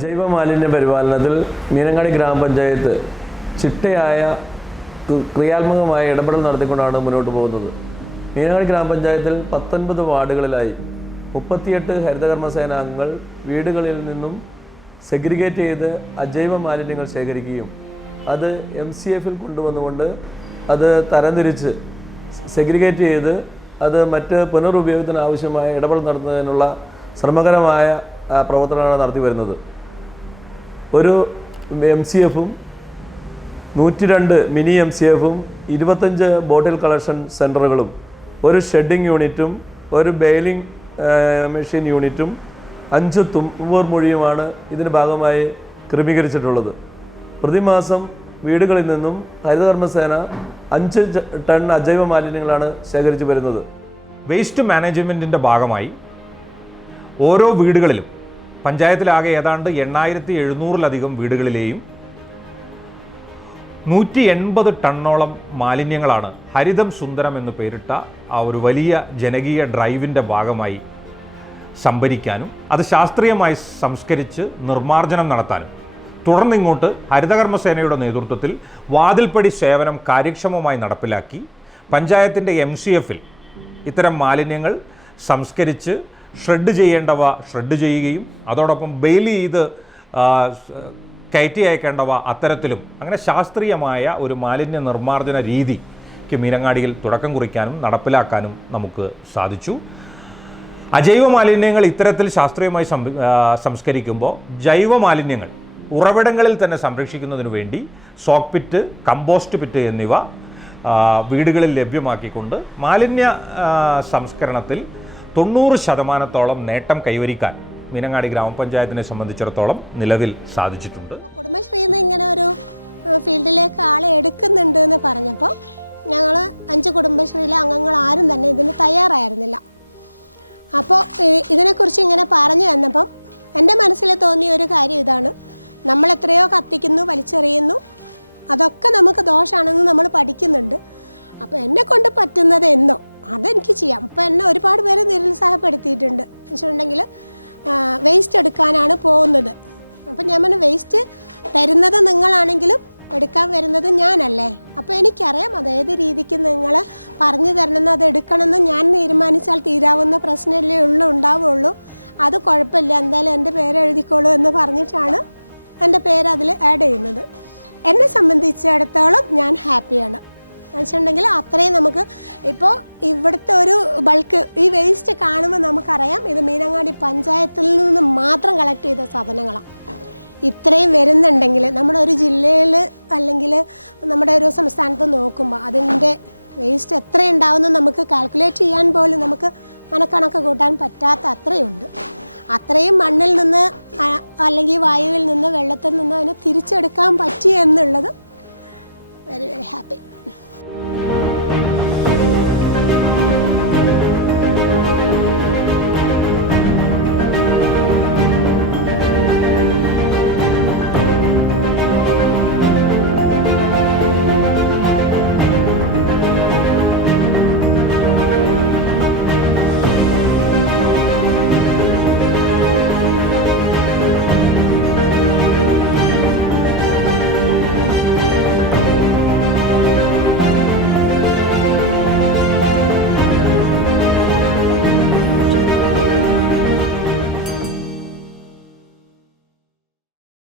അജൈവ മാലിന്യ പരിപാലനത്തിൽ മീനങ്ങാടി ഗ്രാമപഞ്ചായത്ത് ചിട്ടയായ ക്രിയാത്മകമായ ഇടപെടൽ നടത്തിക്കൊണ്ടാണ് മുന്നോട്ട് പോകുന്നത്. മീനങ്ങാടി ഗ്രാമപഞ്ചായത്തിൽ 19 വാർഡുകളിലായി 38 ഹരിതകർമ്മസേന അംഗങ്ങൾ വീടുകളിൽ നിന്നും സെഗ്രിഗേറ്റ് ചെയ്ത് അജൈവ മാലിന്യങ്ങൾ ശേഖരിക്കുകയും അത് MCFൽ കൊണ്ടുവന്നുകൊണ്ട് അത് തരംതിരിച്ച് സെഗ്രിഗേറ്റ് ചെയ്ത് അത് മറ്റ് പുനരുപയോഗത്തിന് ആവശ്യമായ ഇടപെടൽ നടത്തുന്നതിനുള്ള ശ്രമകരമായ പ്രവർത്തനമാണ് നടത്തി വരുന്നത്. ഒരു MCFും 102 മിനി MCFും 25 ബോട്ടിൽ കളക്ഷൻ സെൻ്ററുകളും ഒരു ഷെഡിംഗ് യൂണിറ്റും ഒരു ബെയിലിംഗ് മെഷീൻ യൂണിറ്റും 5 തുമ്പൂർ മൊഴിയുമാണ് ഇതിന് ഭാഗമായി ക്രമീകരിച്ചിട്ടുള്ളത്. പ്രതിമാസം വീടുകളിൽ നിന്നും ഹരിതകർമ്മസേന 5 ടൺ അജൈവ മാലിന്യങ്ങളാണ് ശേഖരിച്ചു വരുന്നത്. വേസ്റ്റ് മാനേജ്മെൻറ്റിൻ്റെ ഭാഗമായി ഓരോ വീടുകളിലും പഞ്ചായത്തിലാകെ ഏതാണ്ട് 8700-ലധികം വീടുകളിലെയും 180 ടണ്ണോളം മാലിന്യങ്ങളാണ് ഹരിതം സുന്ദരം എന്ന് പേരിട്ട ആ ഒരു വലിയ ജനകീയ ഡ്രൈവിൻ്റെ ഭാഗമായി സംഭരിക്കാനും അത് ശാസ്ത്രീയമായി സംസ്കരിച്ച് നിർമ്മാർജ്ജനം നടത്താനും തുടർന്നിങ്ങോട്ട് ഹരിതകർമ്മസേനയുടെ നേതൃത്വത്തിൽ വാതിൽപ്പടി സേവനം കാര്യക്ഷമമായി നടപ്പിലാക്കി പഞ്ചായത്തിൻ്റെ MCFൽ ഇത്തരം മാലിന്യങ്ങൾ സംസ്കരിച്ച് ഷ്രെഡ് ചെയ്യേണ്ടവ ഷ്രെഡ് ചെയ്യുകയും അതോടൊപ്പം ബെയിൽ ചെയ്ത് കയറ്റി അയക്കേണ്ടവ അത്തരത്തിലും അങ്ങനെ ശാസ്ത്രീയമായ ഒരു മാലിന്യ നിർമ്മാർജ്ജന രീതിക്ക് മീനങ്ങാടിയിൽ തുടക്കം കുറിക്കാനും നടപ്പിലാക്കാനും നമുക്ക് സാധിച്ചു. അജൈവ മാലിന്യങ്ങൾ ഇത്തരത്തിൽ ശാസ്ത്രീയമായി സംസ്കരിക്കുമ്പോൾ ജൈവ മാലിന്യങ്ങൾ ഉറവിടങ്ങളിൽ തന്നെ സംരക്ഷിക്കുന്നതിന് വേണ്ടി സോക്ക് പിറ്റ്, കമ്പോസ്റ്റ് പിറ്റ് എന്നിവ വീടുകളിൽ ലഭ്യമാക്കിക്കൊണ്ട് മാലിന്യ സംസ്കരണത്തിൽ 90% നേട്ടം കൈവരിക്കാൻ മീനങ്ങാടി ഗ്രാമപഞ്ചായത്തിനെ സംബന്ധിച്ചിടത്തോളം നിലവിൽ സാധിച്ചിട്ടുണ്ട്. കുടുംബശ്രീയിൽ നിന്ന് ഇങ്ങനെ ഒരു ഫീൽഡിലേക്ക് ആളെ എടുക്കുന്നുണ്ട് എന്ന് പറഞ്ഞപ്പോൾ ഞങ്ങൾ 5 കുടുംബശ്രീയിലെ അംഗങ്ങൾ ആരും തന്നെ ഇതിന് തയ്യാറായിരുന്നില്ല. അപ്പോൾ ഇതിനെക്കുറിച്ച് ഇങ്ങനെ പറഞ്ഞു വന്നപ്പം എൻ്റെ മനസ്സിൽ തോന്നിയ ഒരു കാര്യം ഇതാണ്: നമ്മൾ എത്രയോ കത്തിക്കുന്നു, വലിച്ചെറിയുന്നു, അതൊക്കെ നമുക്ക് ദോഷമാണെന്ന് നമ്മൾ പഠിക്കുന്നുണ്ട്. അപ്പോൾ എന്നെ കൊണ്ട് പറ്റുന്നത് എന്തോ അതെനിക്ക് ചെയ്യാം. അപ്പോൾ എന്നെ ഒരുപാട് പേര് നിരുത്സാഹപ്പെടുത്തിയിട്ടുണ്ട്. വെച്ചിട്ടുണ്ടെങ്കിൽ വേസ്റ്റ് എടുക്കാനാണ് പോകുന്നത്. അപ്പം ഞാൻ പറഞ്ഞു, വേസ്റ്റ് തരുന്നത് നിങ്ങളാണെങ്കിലും എടുക്കാൻ വരുന്നത് ഞാനല്ലേ. അപ്പോൾ എനിക്കറിയാം അതേത് രീതിക്ക് നിങ്ങൾ പറഞ്ഞു തരണമെന്ന് അത് എടുക്കണമെന്ന് ഞാൻ തീരുമാനിച്ചാൽ തീരാവുന്ന പ്രശ്നമല്ലേ ഉണ്ടാവുള്ളൂ. അത് കുഴപ്പമില്ല, എന്തായാലും എൻ്റെ പേര് എഴുതിക്കോളൂ എന്ന് പറഞ്ഞിട്ടാണ് എൻ്റെ പേര് അതിൽ ആഡ് ചെയ്യുന്നത്. എന്നെ സംബന്ധിച്ചിടത്തോളം ഞാൻ ഹാപ്പിയാണ്. വെച്ചിട്ടുണ്ടെങ്കിൽ അത്രയും നമുക്ക് ഇപ്പോൾ ഇവിടുത്തെ ഒരു ബൾക്ക് ഈ വേസ്റ്റ് കാണുമ്പോൾ നമുക്കറിയാം ഇത് മീനങ്ങാടി പഞ്ചായത്തിൽ നിന്ന് മാത്രം കളക്ട് ചെയ്ത സാധനങ്ങളാണ്. ഇത്രയും വരുന്നുണ്ടെങ്കിൽ നമ്മുടെ ഒരു ജില്ലയിൽ അല്ലെങ്കിൽ നമ്മുടെ ഒരു സംസ്ഥാനത്ത് നോക്കുമ്പോൾ അതിൻ്റെ വേസ്റ്റ് എത്രയുണ്ടാവുമെന്ന് നമുക്ക് കാൽക്കുലേറ്റ് ചെയ്യാൻ പോലും നമുക്ക് മനക്കണക്ക് കൂട്ടാൻ പറ്റാത്ത അത്രയുണ്ട്. അത്രയും മണ്ണിൽ നിന്ന് അല്ലെങ്കിൽ വായുവിൽ നിന്ന് വെള്ളത്തിൽ നിന്ന് അതിനെ തിരിച്ചെടുക്കാൻ പറ്റി എന്നുള്ളത് വെരി വെരി ഹാപ്പി.